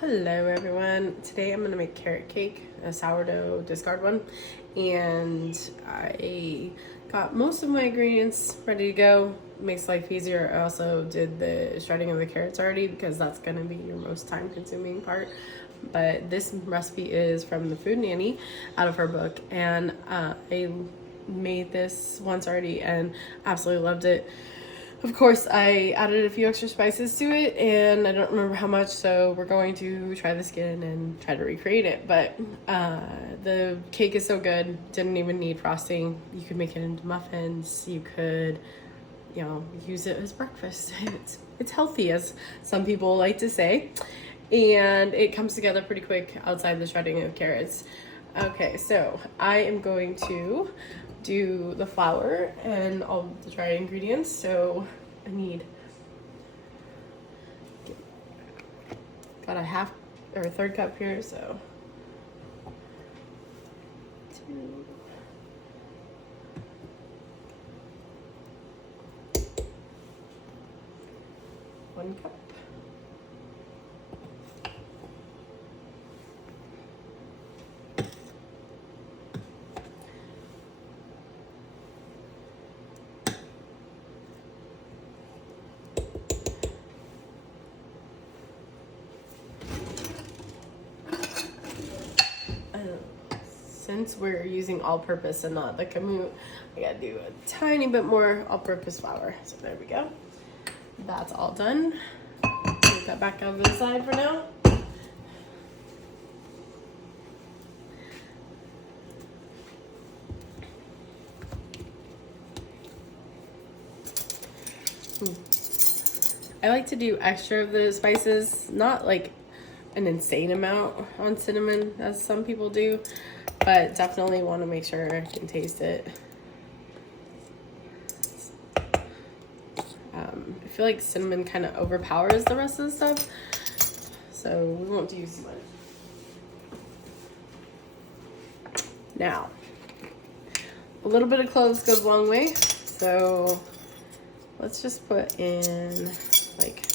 Hello everyone. Today I'm gonna make carrot cake, a sourdough discard one, and I got most of my ingredients ready to go. Makes life easier. I also did the shredding of the carrots already because that's gonna be your most time consuming part. But this recipe is from the Food Nanny out of her book, and I made this once already and absolutely loved it. Of course, I added a few extra spices to it, and I don't remember how much, so we're going to try this again and try to recreate it. But the cake is so good, didn't even need frosting. You could make it into muffins. You could, use it as breakfast. It's healthy, as some people like to say, and it comes together pretty quick outside the shredding of carrots. Okay, so I am going to do the flour and all the dry ingredients. So I need got a half or a third cup here, so 2, 1 cup. Since we're using all-purpose and not the kamut, I gotta do a tiny bit more all-purpose flour. So there we go. That's all done. Put that back over the side for now. I like to do extra of the spices, not like an insane amount on cinnamon as some people do, but definitely want to make sure I can taste it. I feel like cinnamon kind of overpowers the rest of the stuff, so we won't use too much. Now, a little bit of cloves goes a long way, so let's just put in like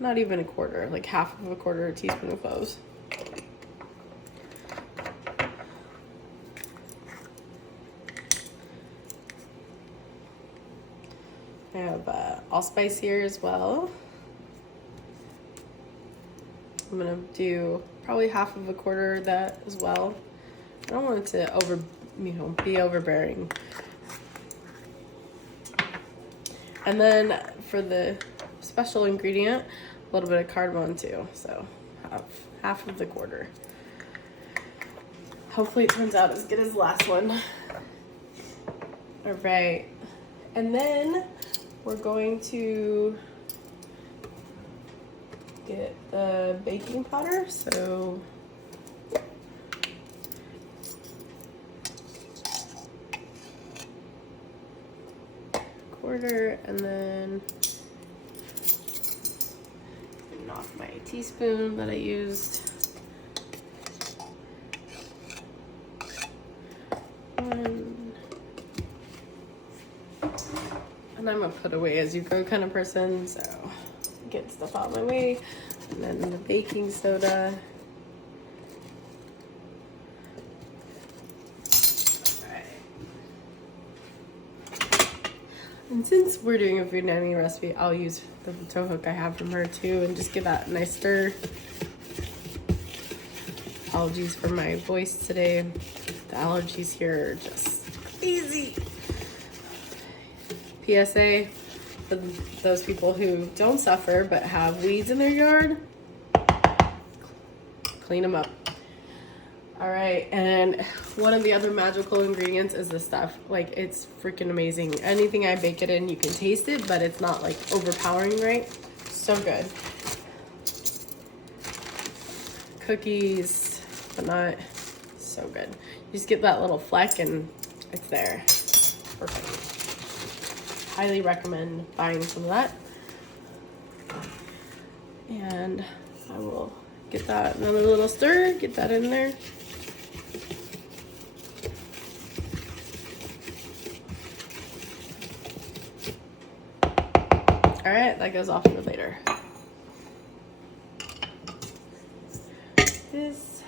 not even a quarter, like half of a quarter teaspoon of cloves. I have allspice here as well. I'm gonna do probably half of a quarter of that as well. I don't want it to be overbearing. And then for the special ingredient, a little bit of cardamom too. So half of the quarter. Hopefully it turns out as good as the last one. All right, and then we're going to get the baking powder. So quarter, and then off my teaspoon that I used. 1. And I'm a put away as you go kind of person, so get stuff out of my way. And then the baking soda. And since we're doing a Food Nanny recipe, I'll use the toe hook I have from her too and just give that a nice stir. Apologies for my voice today. The allergies here are just crazy. PSA, for those people who don't suffer but have weeds in their yard, clean them up. All right, and one of the other magical ingredients is this stuff. Like, it's freaking amazing. Anything I bake it in, you can taste it, but it's not like overpowering, right? So good. Cookies, but not so good. You just get that little fleck and it's there. Perfect. Highly recommend buying some of that. And I will get that another little stir, get that in there. All right, that goes off for later. this.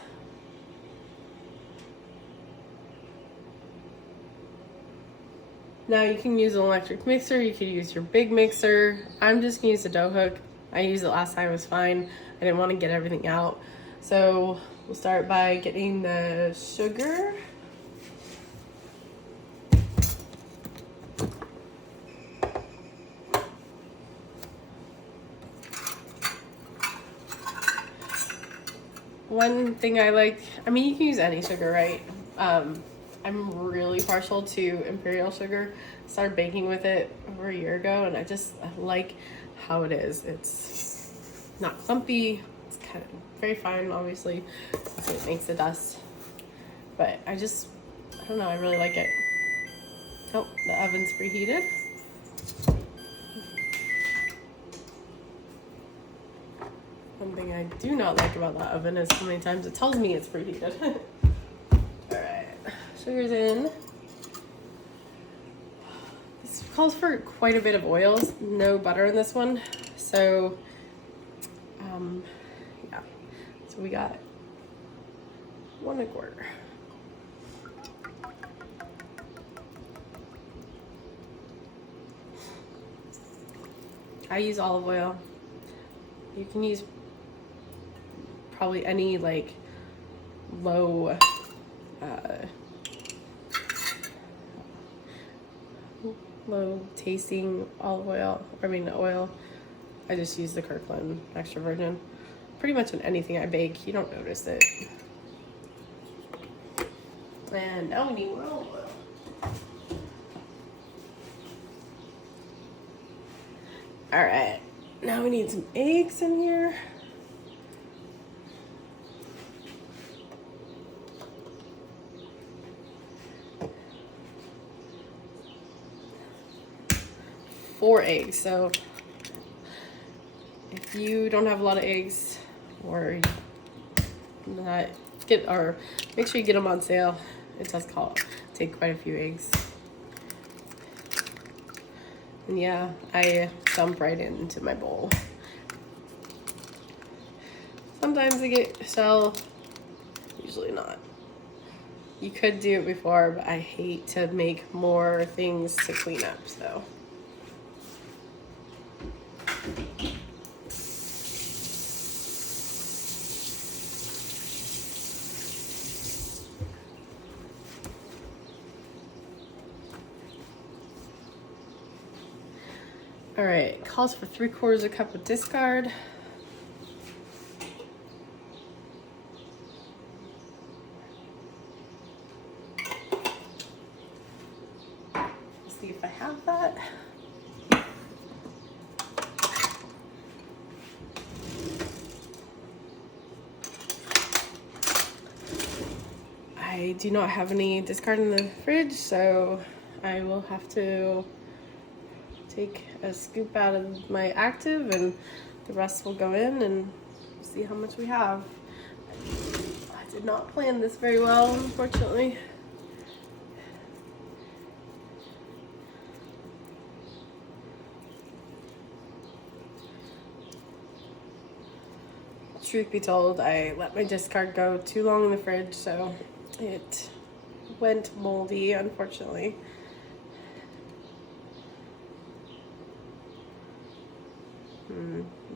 Now you can use an electric mixer, you could use your big mixer. I'm just gonna use a dough hook. I used it last time, it was fine. I didn't want to get everything out. So we'll start by getting the sugar. One thing I like, I mean, you can use any sugar, right? I'm really partial to imperial sugar. Started baking with it over a year ago, and I like how it is. It's not clumpy. It's kind of very fine, obviously, so it makes the dust. But I don't know, I really like it. Oh, the oven's preheated. One thing I do not like about the oven is how many times it tells me it's preheated. Alright, sugar's in. This calls for quite a bit of oils, no butter in this one. So, yeah. So we got 1 1/4. I use olive oil. You can use probably any like low low tasting olive oil. Oil. I just use the Kirkland extra virgin. Pretty much in anything I bake, you don't notice it. And now we need more olive oil. All right, now we need some eggs in here. Four eggs. So if you don't have a lot of eggs, or not make sure you get them on sale. It does take quite a few eggs. And yeah, I dump right into my bowl. Sometimes they get shell, usually not. You could do it before, but I hate to make more things to clean up, so. All right, calls for 3/4 cup of discard. Let's see if I have that. I do not have any discard in the fridge, so I will have to take a scoop out of my active and the rest will go in and see how much we have. I did not plan this very well, unfortunately. Truth be told, I let my discard go too long in the fridge, so it went moldy, unfortunately.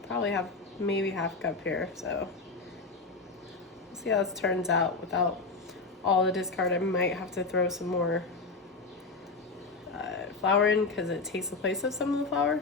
Probably have maybe half cup here, so we'll see how this turns out without all the discard. I might have to throw some more flour in because it takes the place of some of the flour.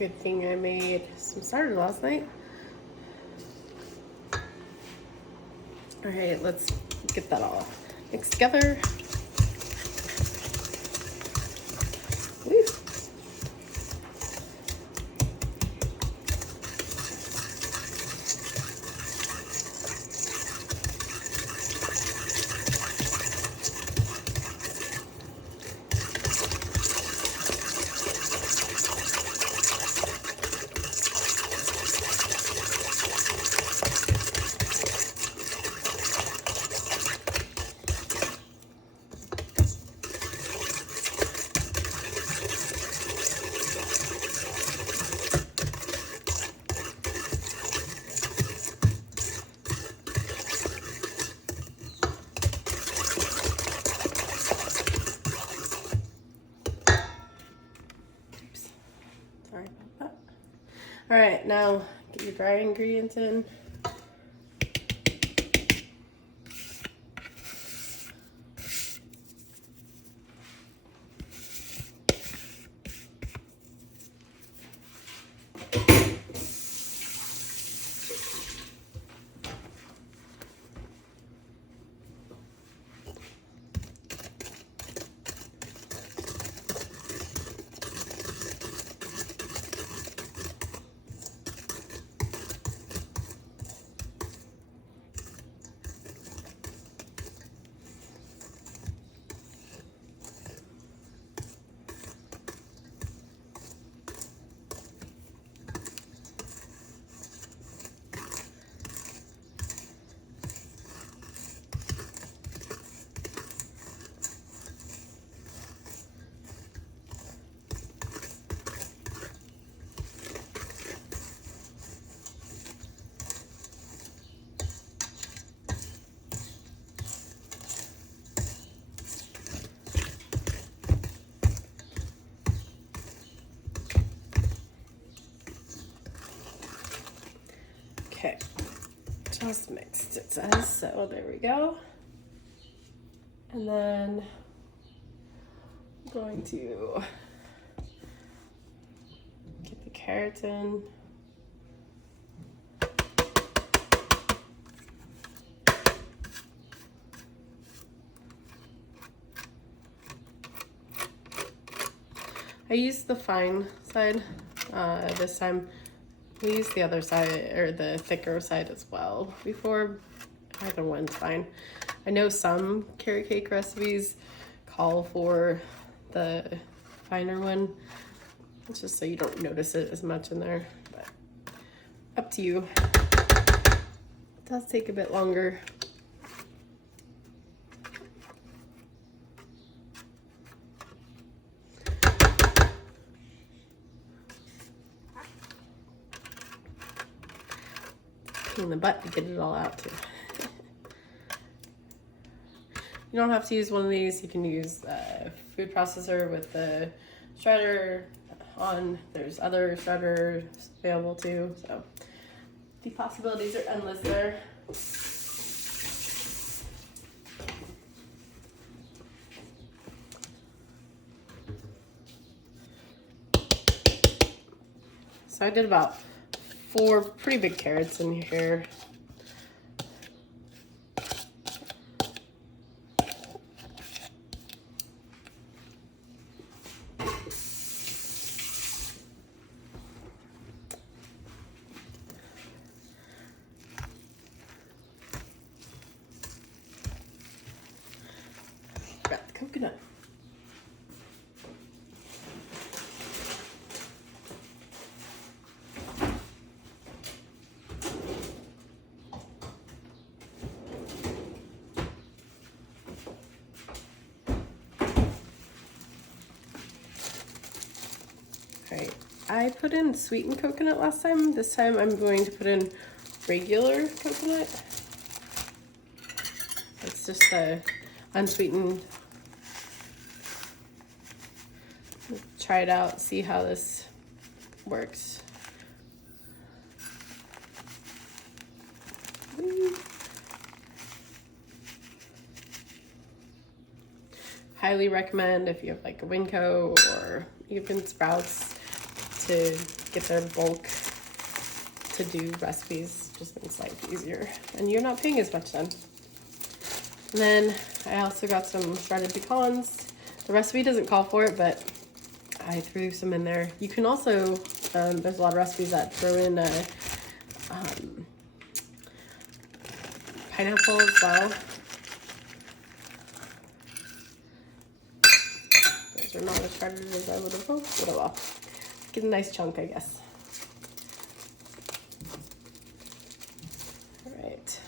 Good thing I made some starter last night. All right, let's get that all mixed together. Woo. Sorry about that. All right, now get your dry ingredients in. Okay, just mixed it says, so there we go. And then I'm going to get the carrots in. I used the fine side this time. We use the other side, or the thicker side as well before. Either one's fine. I know some carrot cake recipes call for the finer one. It's just so you don't notice it as much in there, but up to you. It does take a bit longer. In the butt to get it all out too. You don't have to use one of these. You can use a food processor with the shredder on. There's other shredders available too. So the possibilities are endless there. So I did about 4 pretty big carrots in here. Got the coconut. Alright, I put in sweetened coconut last time. This time I'm going to put in regular coconut. It's just the unsweetened. Try it out, see how this works. Whee. Highly recommend if you have like a Winco or even Sprouts to get their bulk to do recipes. Just makes life easier. And you're not paying as much then. And then I also got some shredded pecans. The recipe doesn't call for it, but I threw some in there. You can also, there's a lot of recipes that throw in pineapple as well. Those are not as shredded as I would have hoped, but oh well. Get a nice chunk, I guess. All right,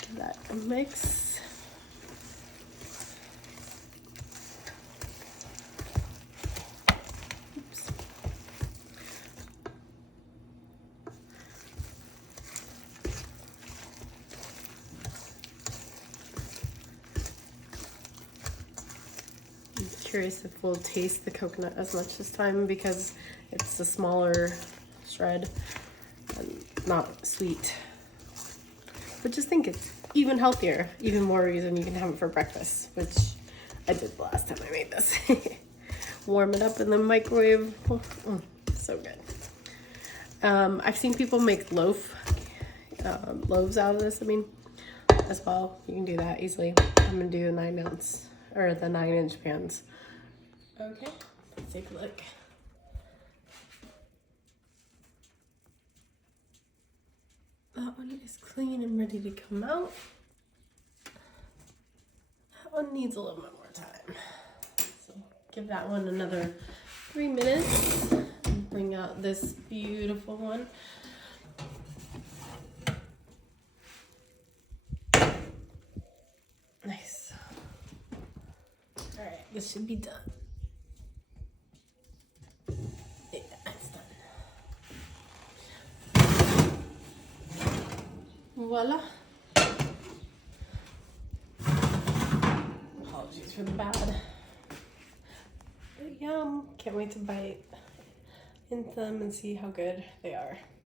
give that a mix. Curious if we'll taste the coconut as much this time because it's a smaller shred and not sweet. But just think it's even healthier, even more reason you can have it for breakfast, which I did the last time I made this. Warm it up in the microwave. So good. I've seen people make loaves out of this, as well. You can do that easily. I'm gonna do the 9-ounce or the 9-inch pans. Okay, let's take a look. That one is clean and ready to come out. That one needs a little bit more time. So give that one another 3 minutes and bring out this beautiful one. Nice. All right, this should be done. Yeah, it's done. Voila. Apologies for the bad. But yum. Can't wait to bite into them and see how good they are.